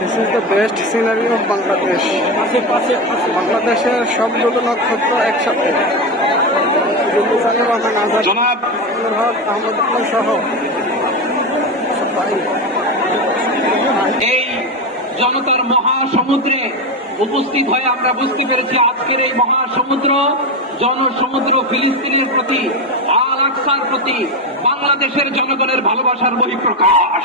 This is the best scenery of Bangladesh. বাংলাদেশের সবগুলো নক্ষত্র একসাথে জনাব! সহ এই জনতার মহাসমুদ্রে উপস্থিত হয়ে আমরা বুঝতে পেরেছি আজকের এই মহাসমুদ্র জনসমুদ্র ফিলিস্তিনের প্রতি আল আকসার প্রতি বাংলাদেশের জনগণের ভালোবাসার বহিঃপ্রকাশ।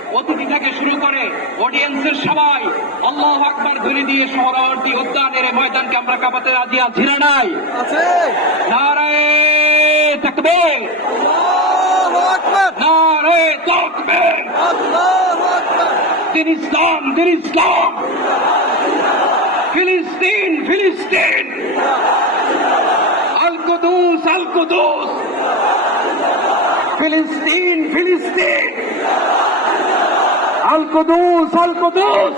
অতিথি থেকে শুরু করে অডিয়েন্সের সবাই আল্লাহ আকবার ধরে দিয়ে শহরাবর্তী উদ্যানের ময়দানকে আমরা কাপাতে রাজি আছি না নাই? নারায়ে তাকবীর। আকবার। নারায়ে তাকবীর। দিন ইসলাম দিন ইসলাম। ফিলিস্তিন ফিলিস্তিন। আল কুদুস আল কুদুস ফিলিস্তিন ফিলিস্তিন। আল কুদুস আল কুদুস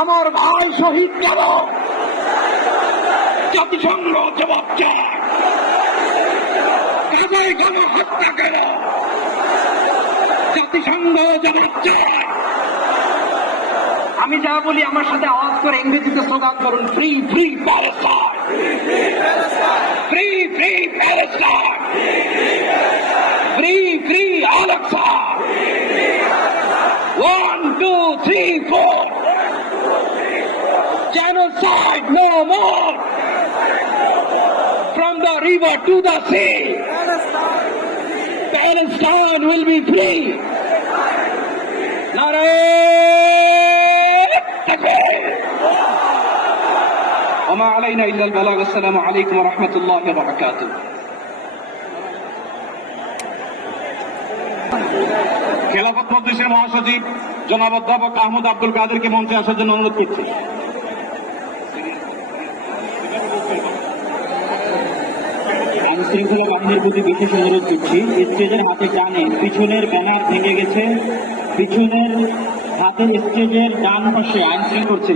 আমার ভাই শহীদ কেন জাতিসংঘ জবাব চায়। কাজে কেন হত্যা কেন? জাতিসংঘ জবাব চায়। আমি যা বলি আমার সাথে আওয়াজ করে ইংরেজিতে স্লোগান করুন free free Palestine free free the river to the sea Palestine will be free نعرة تكبير وما علينا إلا البلاغ السلام عليكم ورحمة الله وبركاته খেলাফত মজলিসের মহাসচিব জনাব অধ্যাপক আহমদ আব্দুল কাদেরকে মঞ্চে আসার জন্য অনুরোধ করছি আইন শৃঙ্খলা বাহিনীর প্রতি বিশেষ অনুরোধ করছি। স্টেজের হাতে টানে পিছনের ব্যানার ভেঙে গেছে। পিছনের হাতের স্টেজের ডান পাশে আইন করছে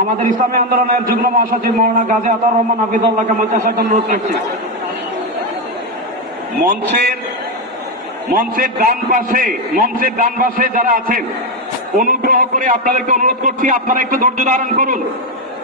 আমাদের ইসলামী আন্দোলনের যুগ্ম মহাসচিব মৌলানা গাজী আতর রহমান হাফিদুল্লাহকে মঞ্চে আসার অনুরোধ করছি মঞ্চের মঞ্চের ডান পাশে, মঞ্চের ডান পাশে যারা আছেন, অনুগ্রহ করে আপনাদেরকে অনুরোধ করছি, আপনারা একটু ধৈর্য ধারণ করুন।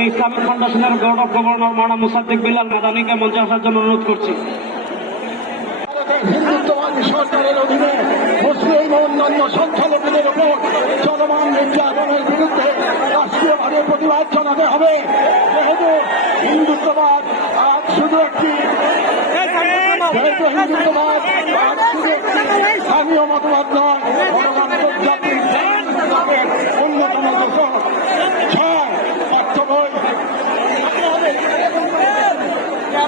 আমি ইসলামিক ফাউন্ডেশনের বোর্ড অফ গভর্নর মানা মুসাদ্দিক বিলাল মাদানিকে মঞ্চে আসার জন্য অনুরোধ করছি। হিন্দুত্ববাদী সরকারের অধীনে মুসলিম অন্যান্য সংখ্যালঘুদের উপর চলমান নির্যাতনের বিরুদ্ধে রাষ্ট্রীয়ভাবে প্রতিবাদ জানাতে হবে। যেহেতু হিন্দুত্ববাদ আজ শুধু একটি হিন্দুত্ববাদ আজ শুধু একটি স্থানীয় মতবাদ নয় অন্যতম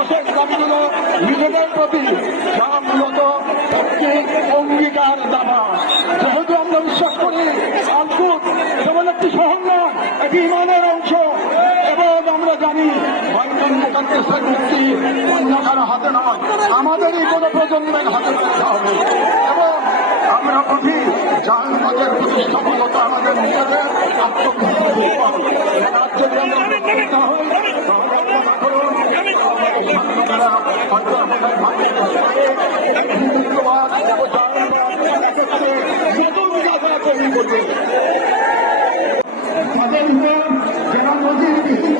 সর্বশেষ দাবিগুলো নিজেদের প্রতি যা মূলত একটি অঙ্গীকার দাবা। যেহেতু আমরা বিশ্বাস করি আলকুট কেবল একটি শহর নয়, এটি ইমানের অংশ। এবং আমরা জানি বাইতুল মুকাদ্দেসের মুক্তি অন্য কারও হাতে নয় প্রজন্মের হাতে রাখতে হবে। এবং আমরা বুঝি সফলতা আমাদের নিজেদের আত্মবিশ্বাস রাজ্যের জন্য তাদের উপর যারা নজিরবিহীন